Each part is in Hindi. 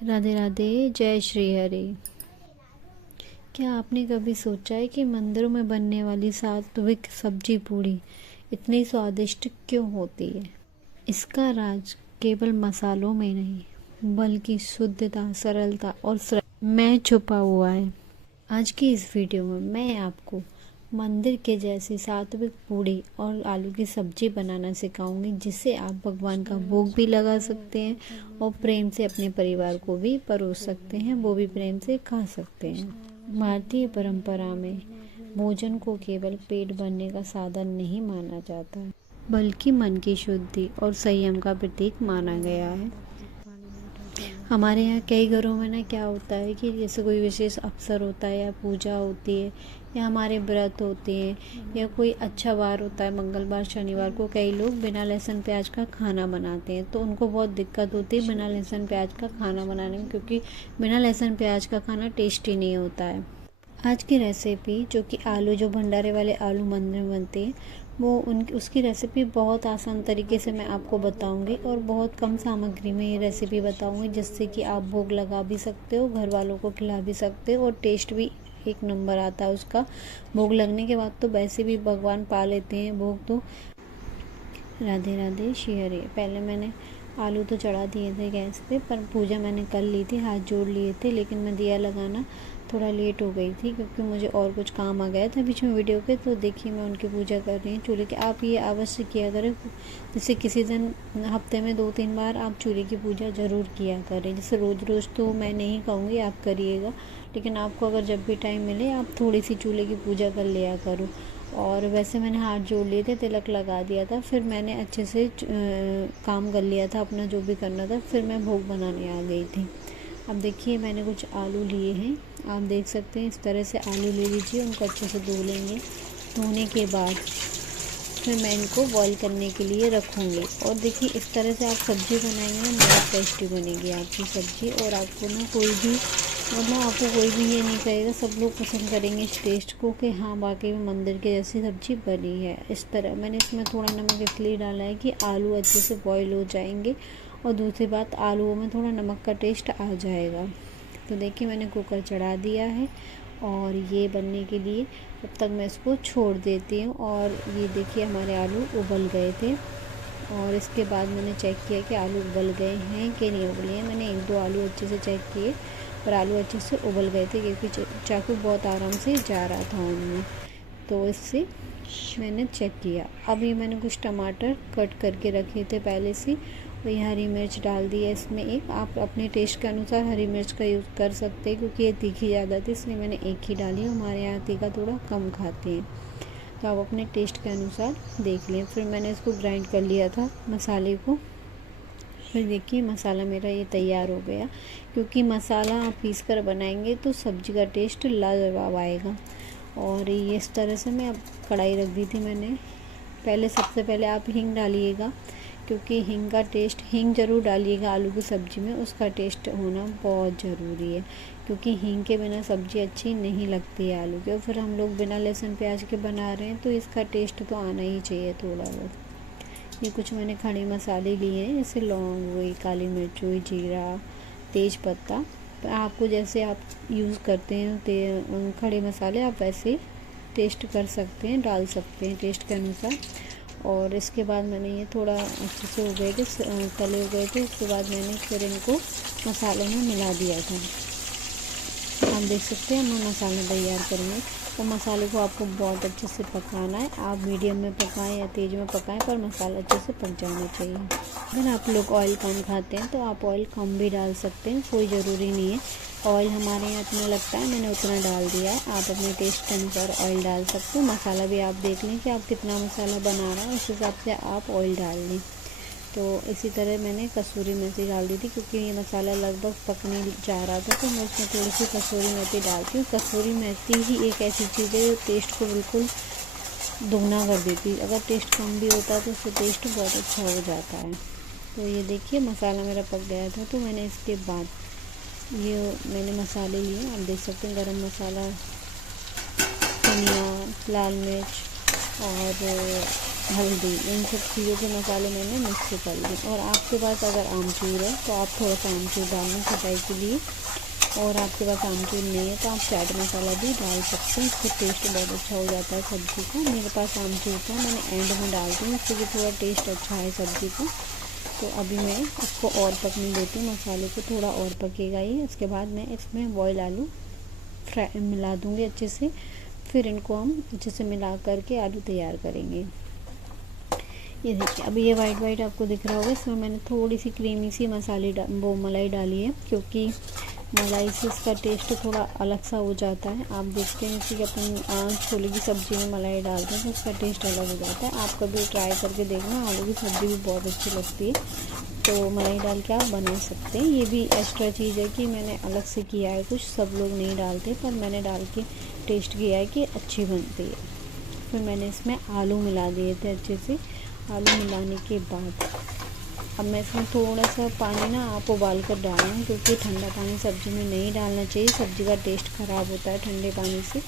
राधे राधे, जय श्री हरि। क्या आपने कभी सोचा है कि मंदिरों में बनने वाली सात्विक सब्जी पूड़ी इतनी स्वादिष्ट क्यों होती है? इसका राज केवल मसालों में नहीं बल्कि शुद्धता, सरलता और में छुपा हुआ है। आज की इस वीडियो में मैं आपको मंदिर के जैसी सात्विक पूड़ी और आलू की सब्जी बनाना सिखाऊंगी, जिससे आप भगवान का भोग भी लगा सकते हैं और प्रेम से अपने परिवार को भी परोस सकते हैं, वो भी प्रेम से खा सकते हैं। भारतीय परंपरा में भोजन को केवल पेट भरने का साधन नहीं माना जाता है, बल्कि मन की शुद्धि और संयम का प्रतीक माना गया है। हमारे यहाँ कई घरों में ना क्या होता है कि जैसे कोई विशेष अवसर होता है या पूजा होती है या हमारे व्रत होते हैं या कोई अच्छा वार होता है, मंगलवार शनिवार को कई लोग बिना लहसुन प्याज का खाना बनाते हैं। तो उनको बहुत दिक्कत होती है बिना लहसुन प्याज का खाना बनाने में, क्योंकि बिना लहसुन प्याज का खाना टेस्टी नहीं होता है। आज की रेसिपी जो कि आलू, जो भंडारे वाले आलू मंदिर में बनते हैं, वो उसकी रेसिपी बहुत आसान तरीके से मैं आपको बताऊंगी और बहुत कम सामग्री में ये रेसिपी बताऊंगी, जिससे कि आप भोग लगा भी सकते हो, घर वालों को खिला भी सकते हो और टेस्ट भी एक नंबर आता है उसका। भोग लगने के बाद तो वैसे भी भगवान पा लेते हैं भोग। तो राधे राधे श्री हरि। पहले मैंने आलू तो चढ़ा दिए थे गैस पे, पर पूजा मैंने कर ली थी, हाथ जोड़ लिए थे, लेकिन मैं दिया लगाना थोड़ा लेट हो गई थी क्योंकि मुझे और कुछ काम आ गया था बीच में वीडियो के। तो देखिए मैं उनकी पूजा कर रही हूँ चूल्हे की। आप ये अवश्य किया करें, जैसे किसी दिन हफ्ते में 2-3 बार आप चूल्हे की पूजा ज़रूर किया करें। जैसे रोज़ रोज़ तो मैं नहीं कहूँगी आप करिएगा, लेकिन आपको अगर जब भी टाइम मिले आप थोड़ी सी चूल्हे की पूजा कर लिया करो। और वैसे मैंने हाथ जोड़ लिए थे, तिलक लगा दिया था, फिर मैंने अच्छे से काम कर लिया था अपना जो भी करना था, फिर मैं भोग बनाने आ गई थी। अब देखिए मैंने कुछ आलू लिए हैं, आप देख सकते हैं। इस तरह से आलू ले लीजिए, उनको अच्छे से धो लेंगे। धोने के बाद फिर मैं इनको बॉईल करने के लिए रखूँगी। और देखिए इस तरह से आप सब्ज़ी बनाएंगे ना, बहुत टेस्टी बनेगी आपकी सब्ज़ी। और आपको ना कोई भी आपको कोई भी ये नहीं कहेगा, सब लोग पसंद करेंगे इस टेस्ट को कि हाँ वाकई में मंदिर के जैसी सब्ज़ी बनी है। इस तरह मैंने इसमें थोड़ा नमक इसलिए डाला है कि आलू अच्छे से बॉईल हो जाएंगे और दूसरी बात आलूओं में थोड़ा नमक का टेस्ट आ जाएगा। तो देखिए मैंने कुकर चढ़ा दिया है और ये बनने के लिए तब तक मैं इसको छोड़ देती हूँ। और ये देखिए हमारे आलू उबल गए थे और इसके बाद मैंने चेक किया कि आलू उबल गए हैं कि नहीं उबले हैं। मैंने 1-2 आलू अच्छे से चेक किए और आलू अच्छे से उबल गए थे, क्योंकि चाकू बहुत आराम से जा रहा था उनमें, तो इससे मैंने चेक किया। अब ये मैंने कुछ टमाटर कट करके रखे थे पहले से, और ये हरी मिर्च डाल दी है इसमें एक। आप अपने टेस्ट के अनुसार हरी मिर्च का यूज़ कर सकते हैं, क्योंकि ये तीखी ज़्यादा थी इसलिए मैंने एक ही डाली। हमारे यहाँ तीखा थोड़ा कम खाते हैं, तो आप अपने टेस्ट के अनुसार देख लें। फिर मैंने इसको ग्राइंड कर लिया था मसाले को। फिर देखिए मसाला मेरा ये तैयार हो गया, क्योंकि मसाला आप पीस कर बनाएंगे तो सब्ज़ी का टेस्ट लाजवाब आएगा। और ये इस तरह से मैं अब कढ़ाई रख दी थी मैंने। पहले सबसे पहले आप हींग डालिएगा, क्योंकि हींग का टेस्ट, हींग ज़रूर डालिएगा आलू की सब्ज़ी में, उसका टेस्ट होना बहुत ज़रूरी है, क्योंकि हींग के बिना सब्ज़ी अच्छी नहीं लगती है आलू की। और फिर हम लोग बिना लहसुन प्याज के बना रहे हैं तो इसका टेस्ट तो आना ही चाहिए थोड़ा बहुत। ये कुछ मैंने खड़े मसाले लिए हैं, जैसे लौंग हुई, काली मिर्च हुई, जीरा, तेज पत्ता। आपको जैसे आप यूज़ करते हैं खड़े मसाले, आप वैसे टेस्ट कर सकते हैं, डाल सकते हैं टेस्ट के अनुसार। और इसके बाद मैंने ये थोड़ा अच्छे से हो गए थे, तले हो गए थे। उसके बाद मैंने फिर इनको मसालों में मिला दिया था। आप देख सकते हैं मैं मसाला तैयार करेंगे। और मसाले को आपको बहुत अच्छे से पकाना है, आप मीडियम में पकाएं या तेज़ में पकाएं, पर मसाला अच्छे से पक जाना चाहिए। अगर आप लोग ऑयल कम खाते हैं तो आप ऑयल कम भी डाल सकते हैं, कोई ज़रूरी नहीं है। ऑयल हमारे यहाँ इतना लगता है, मैंने उतना डाल दिया है। आप अपने टेस्ट के अनुसार ऑयल डाल सकते हो। मसाला भी आप देख लें कि आप कितना मसाला बना रहे हैं, उस हिसाब से आप ऑयल डाल लें। तो इसी तरह मैंने कसूरी मेथी डाल दी थी, क्योंकि ये मसाला लगभग पकने जा रहा था, तो मैं उसमें थोड़ी सी कसूरी मेथी डालती हूँ। कसूरी मेथी ही एक ऐसी चीज़ है जो टेस्ट को बिल्कुल दोगुना कर देती है। अगर टेस्ट कम भी होता है तो उससे टेस्ट बहुत अच्छा हो जाता है। तो ये देखिए मसाला मेरा पक गया था। तो मैंने इसके बाद ये मैंने मसाले लिए, आप देख सकते हैं, गरम मसाला, धनिया, लाल मिर्च और हल्दी, इन सब चीज़ों के मसाले मैंने मिक्स कर लिए। और आपके पास अगर आमचूर है तो आप थोड़ा सा आमचूर डालें खटाई के लिए, और आपके पास आमचूर नहीं है तो आप चाट मसाला भी डाल सकते हैं, इससे टेस्ट बहुत अच्छा हो जाता है सब्ज़ी का। मेरे पास आमचूर था, मैंने एंड में डालती हूँ, इससे भी थोड़ा टेस्ट अच्छा है सब्ज़ी का। तो अभी मैं इसको और पकने देती हूँ, मसाले को थोड़ा और पकेगा ये। उसके बाद मैं इसमें बॉयल आलू फ्राई मिला दूँगी अच्छे से, फिर इनको हम अच्छे से मिला करके आलू तैयार करेंगे। ये देखिए अभी ये वाइट वाइट आपको दिख रहा होगा, इसमें मैंने थोड़ी सी क्रीमी सी वो मलाई डाली है, क्योंकि मलाई से इसका टेस्ट थोड़ा अलग सा हो जाता है। आप देखते हैं कि अपन छोले की सब्ज़ी में मलाई डालते हैं तो उसका टेस्ट अलग हो जाता है। आप कभी ट्राई करके देखना, आलू की सब्ज़ी भी बहुत अच्छी लगती है, तो मलाई डाल के आप बना सकते हैं। ये भी एक्स्ट्रा चीज़ है कि मैंने अलग से किया है, कुछ सब लोग नहीं डालते पर मैंने डाल के टेस्ट किया है कि अच्छी बनती है। फिर मैंने इसमें आलू मिला दिए थे अच्छे से। आलू मिलाने के बाद अब मैं इसमें थोड़ा सा पानी ना आप उबाल कर डालें, क्योंकि ठंडा पानी सब्ज़ी में नहीं डालना चाहिए, सब्ज़ी का टेस्ट ख़राब होता है ठंडे पानी से।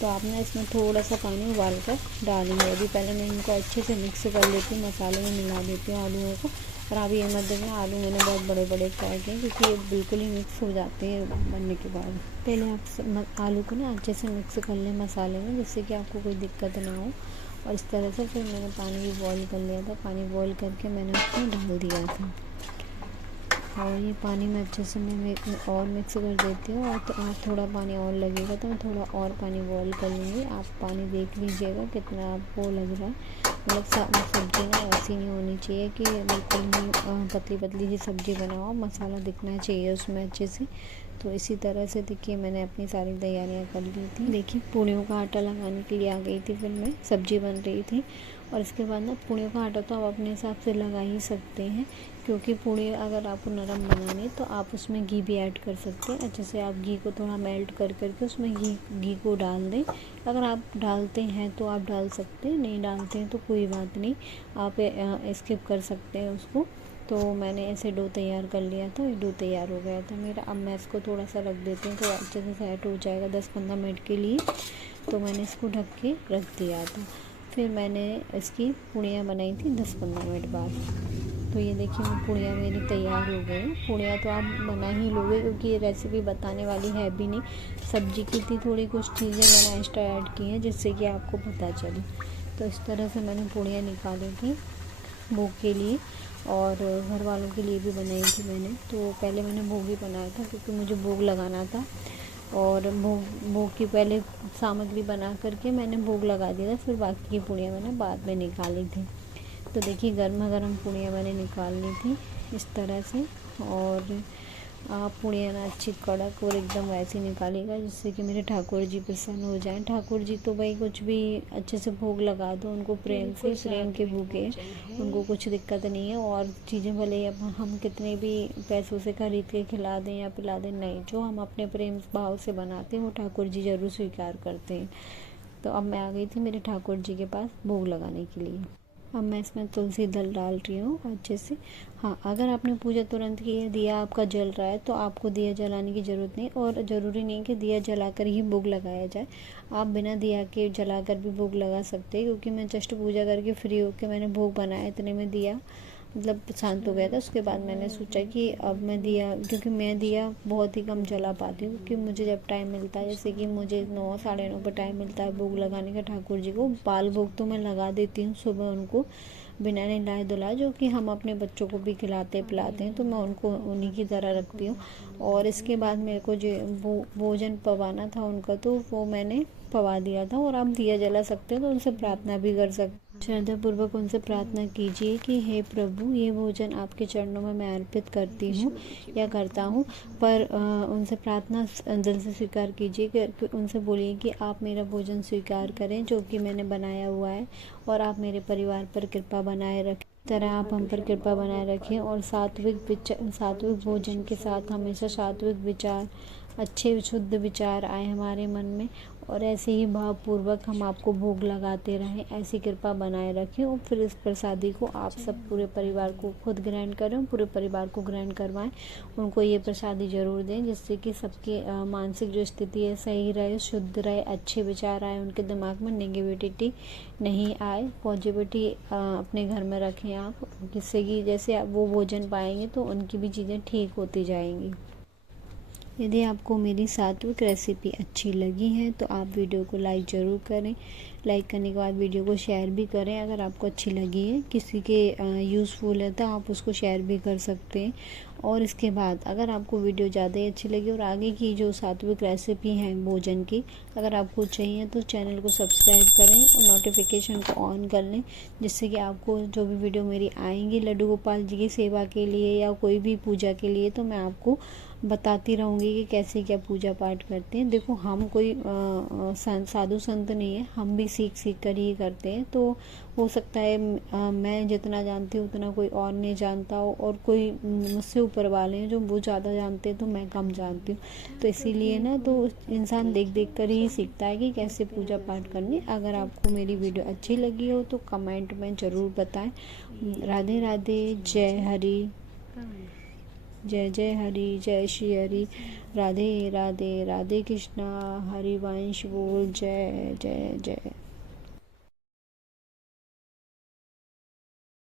तो आप ना इसमें थोड़ा सा पानी उबाल कर डालेंगे। अभी पहले मैं इनको अच्छे से मिक्स कर लेती हूँ, मसाले में मिला देती हूँ आलूओं को। और आप ये मत देखना आलू मैंने बहुत बड़े बड़े फ्राई किए, क्योंकि ये बिल्कुल ही मिक्स हो जाते हैं बनने के बाद। पहले आप आलू को ना अच्छे से मिक्स कर लें मसाले में, जिससे कि आपको कोई दिक्कत ना हो। और इस तरह से फिर मैंने पानी भी बॉईल कर लिया था, पानी बॉईल करके मैंने उसमें डाल दिया था। और ये पानी में अच्छे से मैं और मिक्स कर देती हूँ। और तो आप थोड़ा पानी और लगेगा तो मैं थोड़ा और पानी बॉईल कर लूँगी। आप पानी देख लीजिएगा कितना आपको लग रहा है। मतलब सब्ज़ी ना ऐसी नहीं होनी चाहिए कि बिल्कुल ही पतली पतली सी सब्ज़ी बनाओ, मसाला दिखना चाहिए उसमें अच्छे से। तो इसी तरह से देखिए मैंने अपनी सारी तैयारियां कर ली थी। देखिए पूड़ियों का आटा लगाने के लिए आ गई थी, फिर मैं सब्ज़ी बन रही थी। और इसके बाद ना पूड़ियों का आटा तो आप अपने हिसाब से लगा ही सकते हैं, क्योंकि पूड़ी अगर आपको नरम बनानी तो आप उसमें घी भी ऐड कर सकते हैं। अच्छे से आप घी को थोड़ा मेल्ट कर करके उसमें घी को डाल दें। अगर आप डालते हैं तो आप डाल सकते हैं, नहीं डालते हैं तो कोई बात नहीं, आप स्किप कर सकते हैं उसको। तो मैंने ऐसे डो तैयार कर लिया था, ये डो तैयार हो गया था मेरा। अब मैं इसको थोड़ा सा रख देती हूँ, थोड़ा अच्छे से सेट हो जाएगा 10-15 मिनट के लिए। तो मैंने इसको ढक के रख दिया था। फिर मैंने इसकी पूड़ियाँ बनाई थी 10-15 मिनट बाद। तो ये देखिए पूड़ियाँ मेरी तैयार हो गई। पूड़ियाँ तो आप बना ही लोगे, क्योंकि ये रेसिपी बताने वाली है भी नहीं, सब्जी की थी, थोड़ी कुछ चीज़ें मैंने एक्स्ट्रा ऐड की हैं जिससे कि आपको पता चले। तो इस तरह से मैंने पूड़ियाँ निकाली थी भोग के लिए, और घर वालों के लिए भी बनाई थी मैंने। तो पहले मैंने भोग ही बनाया था, क्योंकि मुझे भोग लगाना था। और भोग की पहले सामग्री बना करके मैंने भोग लगा दिया था, फिर बाकी की पूड़ियाँ मैंने बाद में निकाली थी। तो देखिए गर्मा गर्म पूड़ियाँ मैंने निकाल ली थी इस तरह से। और आप पूड़ियाँ ना अच्छी कड़क और एकदम वैसी निकालिएगा जिससे कि मेरे ठाकुर जी प्रसन्न हो जाएं। ठाकुर जी तो भाई कुछ भी अच्छे से भोग लगा दो, उनको प्रेम से, प्रेम के भूखे, उनको कुछ दिक्कत नहीं है। और चीज़ें भले हम कितने भी पैसों से खरीद के खिला दें या पिला दें, नहीं, जो हम अपने प्रेम भाव से बनाते हैं वो ठाकुर जी ज़रूर स्वीकार करते हैं। तो अब मैं आ गई थी मेरे ठाकुर जी के पास भोग लगाने के लिए। अब मैं इसमें तुलसी दल डाल रही हूँ अच्छे से। हाँ, अगर आपने पूजा तुरंत की है, दिया आपका जल रहा है, तो आपको दिया जलाने की ज़रूरत नहीं। और ज़रूरी नहीं कि दिया जलाकर ही भोग लगाया जाए, आप बिना दिया के जलाकर भी भोग लगा सकते हैं। क्योंकि मैं जस्ट पूजा करके फ्री होकर मैंने भोग बनाया, इतने में दिया मतलब शांत हो गया था। उसके बाद मैंने सोचा कि अब मैं दिया, क्योंकि मैं दिया बहुत ही कम जला पाती हूँ, क्योंकि मुझे जब टाइम मिलता है, जैसे कि मुझे 9 साढ़े 9 पर टाइम मिलता है भोग लगाने का ठाकुर जी को। बाल भोग तो मैं लगा देती हूँ सुबह उनको बिना नहलाए धुलाए, जो कि हम अपने बच्चों को भी खिलाते पिलाते हैं, तो मैं उनको उन्हीं की तरह रखती हूँ। और इसके बाद मेरे को जो भोजन पवाना था उनका, तो वो मैंने पवा दिया था। और आप दिया जला सकते हो, तो उनसे प्रार्थना भी कर सकते। श्रद्धा पूर्वक उनसे प्रार्थना कीजिए कि हे प्रभु, ये भोजन आपके चरणों में मैं अर्पित करती हूँ या करता हूँ। पर उनसे प्रार्थना दिल से स्वीकार कीजिए, कि उनसे बोलिए कि आप मेरा भोजन स्वीकार करें जो कि मैंने बनाया हुआ है, और आप मेरे परिवार पर कृपा बनाए रखें, तरह आप हम पर कृपा बनाए रखें। और सात्विक भोजन के साथ हमेशा सात्विक विचार, अच्छे शुद्ध विचार आए हमारे मन में। और ऐसे ही भावपूर्वक हम आपको भोग लगाते रहें, ऐसी कृपा बनाए रखें। और फिर इस प्रसादी को आप सब पूरे परिवार को खुद ग्रहण करें, पूरे परिवार को ग्रहण करवाएं, उनको ये प्रसादी ज़रूर दें, जिससे कि सबकी मानसिक जो स्थिति है सही रहे, शुद्ध रहे, अच्छे विचार आए उनके दिमाग में, नेगेटिविटी नहीं आए, पॉजिटिविटी अपने घर में रखें आप, जिससे कि जैसे वो भोजन पाएंगे तो उनकी भी चीज़ें ठीक होती जाएंगी। यदि आपको मेरी सात्विक रेसिपी अच्छी लगी है तो आप वीडियो को लाइक ज़रूर करें। लाइक करने के बाद वीडियो को शेयर भी करें। अगर आपको अच्छी लगी है, किसी के यूज़फुल है, तो आप उसको शेयर भी कर सकते हैं। और इसके बाद अगर आपको वीडियो ज़्यादा ही अच्छी लगी और आगे की जो सात्विक रेसिपी है भोजन की अगर आपको चाहिए तो चैनल को सब्सक्राइब करें और नोटिफिकेशन को ऑन कर लें, जिससे कि आपको जो भी वीडियो मेरी आएंगी लड्डू गोपाल जी की सेवा के लिए या कोई भी पूजा के लिए, तो मैं आपको बताती रहूँगी कि कैसे क्या पूजा पाठ करते हैं। देखो, हम कोई साधु संत नहीं है, हम भी सीख कर ही करते हैं। तो हो सकता है मैं जितना जानती हूँ उतना कोई और नहीं जानता हो, और कोई मुझसे ऊपर वाले हैं जो वो ज़्यादा जानते हैं तो मैं कम जानती हूँ। तो इसीलिए ना, तो इंसान देख कर ही सीखता है कि कैसे पूजा पाठ करनी। अगर आपको मेरी वीडियो अच्छी लगी हो तो कमेंट में ज़रूर बताएं। राधे राधे, जय हरि, जय जय हरि, जय श्री हरि, राधे राधे, राधे कृष्णा, हरिवंश बोल, जय जय जय।